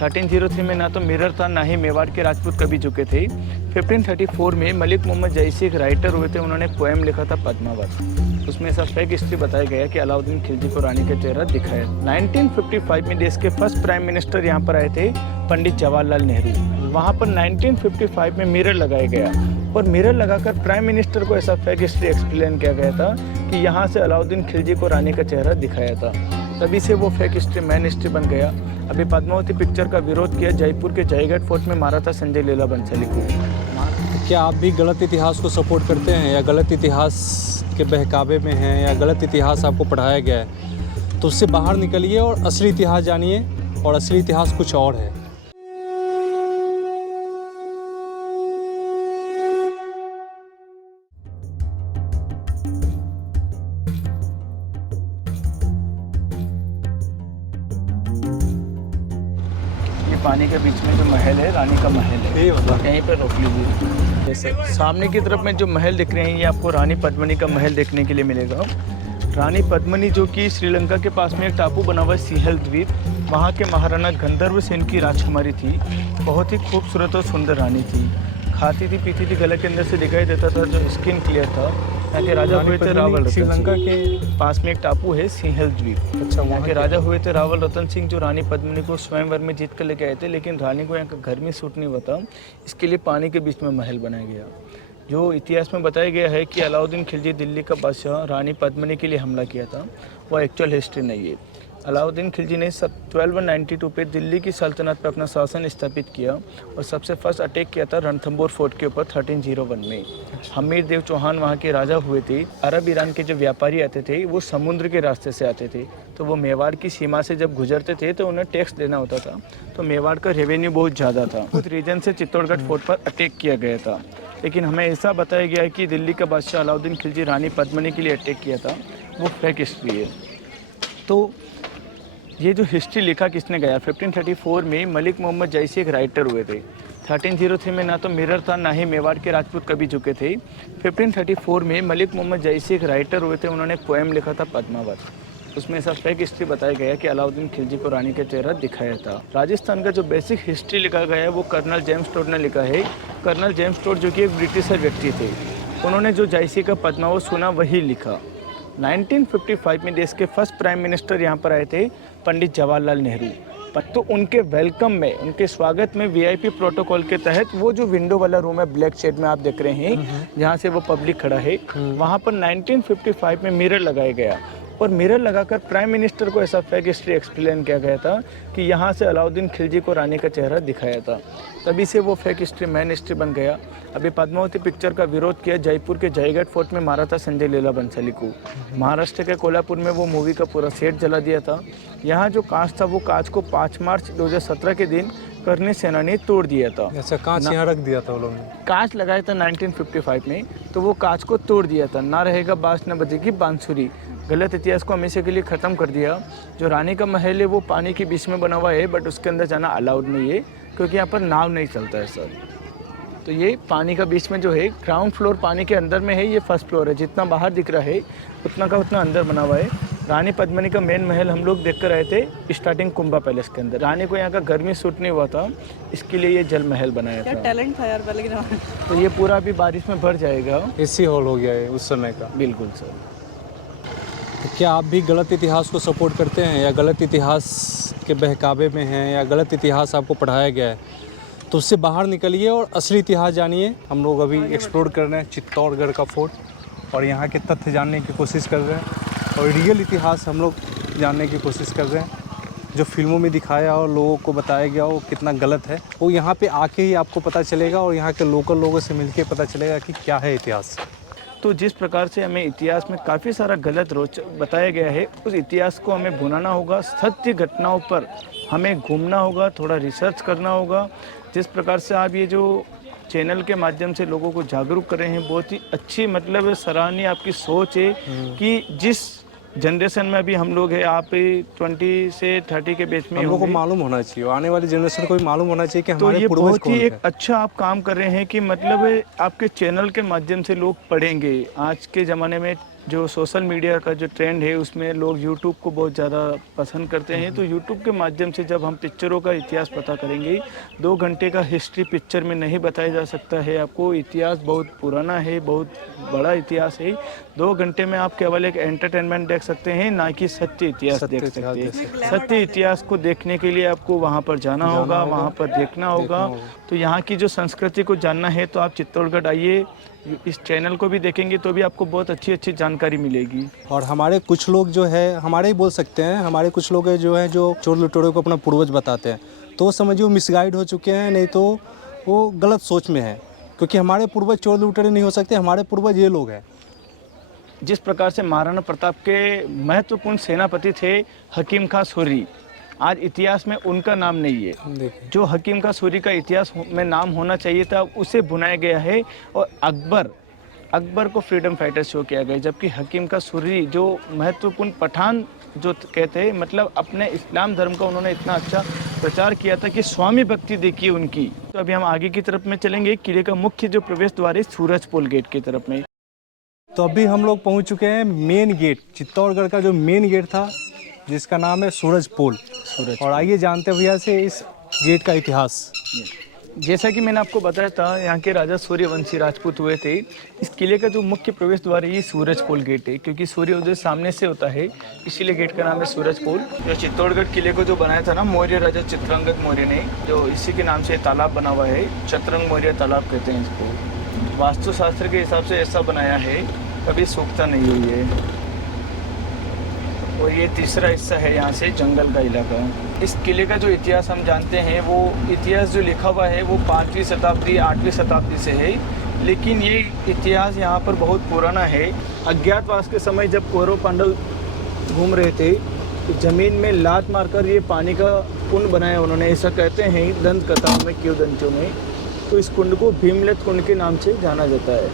1303 में ना तो मिरर था, ना ही मेवाड़ के राजपूत कभी झुके थे। 1534 में मलिक मोहम्मद जैसी एक राइटर हुए थे, उन्होंने पोएम लिखा था पद्मावत। उसमें ऐसा फेक हिस्ट्री बताया गया कि अलाउद्दीन खिलजी को रानी का चेहरा दिखाया। 1955 में देश के फर्स्ट प्राइम मिनिस्टर यहाँ पर आए थे, पंडित जवाहरलाल नेहरू। वहाँ पर 1955 में मिरर लगाया गया और मिरर लगाकर प्राइम मिनिस्टर को ऐसा फेक हिस्ट्री एक्सप्लेन किया गया था कि यहाँ से अलाउद्दीन खिलजी को रानी का चेहरा दिखाया था। तभी से वो फेक हिस्ट्री मैन हिस्ट्री बन गया। अभी पद्मावती पिक्चर का विरोध किया जयपुर के जयगढ़ फोर्ट में मारा था संजय लीला बंसाली को। क्या आप भी गलत इतिहास को सपोर्ट करते हैं या गलत इतिहास के बहकावे में हैं या गलत इतिहास आपको पढ़ाया गया है? तो उससे बाहर निकलिए और असली इतिहास जानिए, और असली इतिहास कुछ और है। पानी के बीच में जो महल है, रानी का महल है, यहीं पर रोक लीजिए। जैसे सामने की तरफ में जो महल दिख रहे हैं, ये आपको रानी पद्मिनी का महल देखने के लिए मिलेगा। रानी पद्मिनी जो कि श्रीलंका के पास में एक टापू बना हुआ है, सिंहल द्वीप, वहाँ के महाराणा गंधर्व सेन की राजकुमारी थी। बहुत ही खूबसूरत और सुंदर रानी थी। खाती थी, पीती थी, गले के अंदर से दिखाई देता था, जो स्किन क्लियर था। यहाँ के राजा हुए थे रावल रतन। श्रीलंका के पास में एक टापू है, सिंहल द्वीप। अच्छा, यहाँ के राजा हुए थे रावल रतन सिंह, जो रानी पद्मिनी को स्वयंवर में जीत कर लेके आए थे। लेकिन रानी को यहाँ का घर में सूट नहीं होता, इसके लिए पानी के बीच में महल बनाया गया। जो इतिहास में बताया गया है कि अलाउद्दीन खिलजी दिल्ली का बादशाह रानी पद्मिनी के लिए हमला किया था, वह एक्चुअल हिस्ट्री नहीं है। अलाउद्दीन खिलजी ने 1292 पे दिल्ली की सल्तनत पर अपना शासन स्थापित किया और सबसे फर्स्ट अटैक किया था रणथंबोर फोर्ट के ऊपर 1301 में। हमीर देव चौहान वहाँ के राजा हुए थे। अरब ईरान के जो व्यापारी आते थे, वो समुद्र के रास्ते से आते थे, तो वो मेवाड़ की सीमा से जब गुजरते थे तो उन्हें टैक्स देना होता था। तो मेवाड़ का रेवेन्यू बहुत ज़्यादा था। उस रीजन से चित्तौड़गढ़ फोर्ट पर अटैक किया गया था। लेकिन हमें ऐसा बताया गया है कि दिल्ली का बादशाह अलाउद्दीन खिलजी रानी पद्मिनी के लिए अटैक किया था, वो फेक हिस्ट्री है। तो ये जो हिस्ट्री लिखा किसने गया? 1534 में मलिक मोहम्मद जैसी एक राइटर हुए थे। 1303 में ना तो मिरर था, ना ही मेवाड़ के राजपूत कभी झुके थे। 1534 में मलिक मोहम्मद जैसी एक राइटर हुए थे, उन्होंने एक पोएम लिखा था पद्मावत। उसमें ऐसा फेक हिस्ट्री बताया गया कि अलाउद्दीन खिलजी को रानी का चेहरा दिखाया था। राजस्थान का जो बेसिक हिस्ट्री लिखा गया है, वो कर्नल जेम्स टोड ने लिखा है। कर्नल जेम्स टोड जो कि एक ब्रिटिशर व्यक्ति थे, उन्होंने जो जैसी का पद्मावत सुना वही लिखा। 1955 में देश के फर्स्ट प्राइम मिनिस्टर यहाँ पर आए थे, पंडित जवाहरलाल नेहरू। तो उनके वेलकम में, उनके स्वागत में वीआईपी प्रोटोकॉल के तहत वो जो विंडो वाला रूम है ब्लैक शेड में आप देख रहे हैं, जहाँ से वो पब्लिक खड़ा है, वहाँ पर 1955 में मिरर लगाया गया और मिरर लगाकर प्राइम मिनिस्टर को ऐसा फेक हिस्ट्री एक्सप्लेन किया गया था कि यहाँ से अलाउद्दीन खिलजी को रानी का चेहरा दिखाया था। तभी से वो फेक हिस्ट्री मैन हिस्ट्री बन गया। अभी पद्मावती पिक्चर का विरोध किया जयपुर के जयगढ़ फोर्ट में मारा था संजय लीला बंसाली को। महाराष्ट्र के कोल्हापुर में वो मूवी का पूरा सेट जला दिया था। यहाँ जो कांच था, वो कांच को 5 मार्च 2017 के दिन कर्णी सेना ने तोड़ दिया था। ऐसा कांच यहाँ रख दिया था वो लोगों ने, कांच लगाया था 1955 में, तो वो कांच को तोड़ दिया था। ना रहेगा बांस न बजेगी बांसुरी। गलत इतिहास को हमेशा के लिए ख़त्म कर दिया। जो रानी का महल है वो पानी के बीच में बना हुआ है, बट उसके अंदर जाना अलाउड नहीं है क्योंकि यहाँ पर नाव नहीं चलता है सर। तो ये पानी का बीच में जो है, ग्राउंड फ्लोर पानी के अंदर में है, ये फर्स्ट फ्लोर है। जितना बाहर दिख रहा है उतना का उतना अंदर बना हुआ है। रानी पद्मिनी का मेन महल हम लोग देख कर आए थे स्टार्टिंग कुंभा पैलेस के अंदर। रानी को यहाँ का गर्मी सूट नहीं हुआ था, इसके लिए ये जल महल बनाया था। टैलेंट था यार पहले के। तो ये पूरा अभी बारिश में भर जाएगा। एसी हॉल हो गया है उस समय का। बिल्कुल सर। तो क्या आप भी गलत इतिहास को सपोर्ट करते हैं या गलत इतिहास के बहकावे में हैं या गलत इतिहास आपको पढ़ाया गया है? तो उससे बाहर निकलिए और असली इतिहास जानिए। हम लोग अभी एक्सप्लोर कर रहे हैं चित्तौड़गढ़ का फोर्ट और यहाँ के तथ्य जानने की कोशिश कर रहे हैं और रियल इतिहास हम लोग जानने की कोशिश कर रहे हैं। जो फिल्मों में दिखाया और लोगों को बताया गया वो कितना गलत है, वो यहाँ पे आके ही आपको पता चलेगा और यहाँ के लोकल लोगों से मिलके पता चलेगा कि क्या है इतिहास। तो जिस प्रकार से हमें इतिहास में काफ़ी सारा गलत रोच बताया गया है, उस इतिहास को हमें भुनाना होगा। सत्य घटनाओं पर हमें घूमना होगा, थोड़ा रिसर्च करना होगा। जिस प्रकार से आप ये जो चैनल के माध्यम से लोगों को जागरूक कर रहे हैं, बहुत ही अच्छी मतलब सराहनीय आपकी सोच है कि जिस जनरेशन में अभी हम लोग हैं, आप 20 से 30 के बीच में हम लोगों को मालूम होना चाहिए, आने वाली जनरेशन को भी मालूम होना चाहिए कि हमारे तो ये पूर्वज बहुत कौन ही थे। एक अच्छा आप काम कर रहे हैं कि मतलब आपके चैनल के माध्यम से लोग पढ़ेंगे। आज के ज़माने में जो सोशल मीडिया का जो ट्रेंड है उसमें लोग यूट्यूब को बहुत ज़्यादा पसंद करते हैं, तो यूट्यूब के माध्यम से जब हम पिक्चरों का इतिहास पता करेंगे, 2 घंटे का हिस्ट्री पिक्चर में नहीं बताया जा सकता है आपको। इतिहास बहुत पुराना है, बहुत बड़ा इतिहास है। 2 घंटे में आप केवल एक एंटरटेनमेंट देख सकते हैं, ना कि सत्य इतिहास देख सकते हैं। सत्य इतिहास को देखने के लिए आपको वहाँ पर जाना होगा, वहाँ पर देखना होगा। तो यहाँ की जो संस्कृति को जानना है तो आप चित्तौड़गढ़ आइए, इस चैनल को भी देखेंगे तो भी आपको बहुत अच्छी अच्छी जानकारी मिलेगी। और हमारे कुछ लोग जो है, हमारे ही बोल सकते हैं, हमारे कुछ लोग जो हैं जो चोर लुटेरों को अपना पूर्वज बताते हैं, तो वो समझिए मिसगाइड हो चुके हैं, नहीं तो वो गलत सोच में है, क्योंकि हमारे पूर्वज चोर लुटेरे नहीं हो सकते, हमारे पूर्वज ये लोग हैं। जिस प्रकार से महाराणा प्रताप के महत्वपूर्ण सेनापति थे हकीम खां सूरी, आज इतिहास में उनका नाम नहीं है। जो हकीम खां सूरी का इतिहास में नाम होना चाहिए था उसे भुनाया गया है, और अकबर को फ्रीडम फाइटर शो किया गया, जबकि हकीम खां सूरी जो महत्वपूर्ण पठान जो कहते हैं, मतलब अपने इस्लाम धर्म का उन्होंने इतना अच्छा प्रचार किया था कि स्वामी भक्ति देखिए उनकी। तो अभी हम आगे की तरफ में चलेंगे। किले का मुख्य जो प्रवेश द्वार है सूरजपोल गेट की तरफ में। तो अभी हम लोग पहुंच चुके हैं मेन गेट, चित्तौड़गढ़ का जो मेन गेट था जिसका नाम है सूरजपोल। और आइए जानते हैं भैया से इस गेट का इतिहास। जैसा कि मैंने आपको बताया था, यहाँ के राजा सूर्यवंशी राजपूत हुए थे। इस किले का जो मुख्य प्रवेश द्वार है ये सूरजपोल गेट है, क्योंकि सूर्योदय सामने से होता है, इसीलिए गेट का नाम है सूरजपोल। जो चित्तौड़गढ़ किले को जो बनाया था ना मौर्य राजा चित्रांगद मौर्य ने, जो इसी के नाम से तालाब बना हुआ है, चतुरंग मौर्य तालाब कहते हैं इसको। वास्तुशास्त्र के हिसाब से ऐसा बनाया है, कभी सूखता नहीं हुई है। और ये तीसरा हिस्सा है यहाँ से जंगल का इलाका। इस किले का जो इतिहास हम जानते हैं, वो इतिहास जो लिखा हुआ है वो 5वीं शताब्दी 8वीं शताब्दी से है, लेकिन ये इतिहास यहाँ पर बहुत पुराना है। अज्ञातवास के समय जब कौरव पांडव घूम रहे थे तो ज़मीन में लात मारकर ये पानी का कुंड बनाया उन्होंने, ऐसा कहते हैं दंत कथाओं में, किंवदंतियों में। तो इस कुंड को भीमलेट कुंड के नाम से जाना जाता है।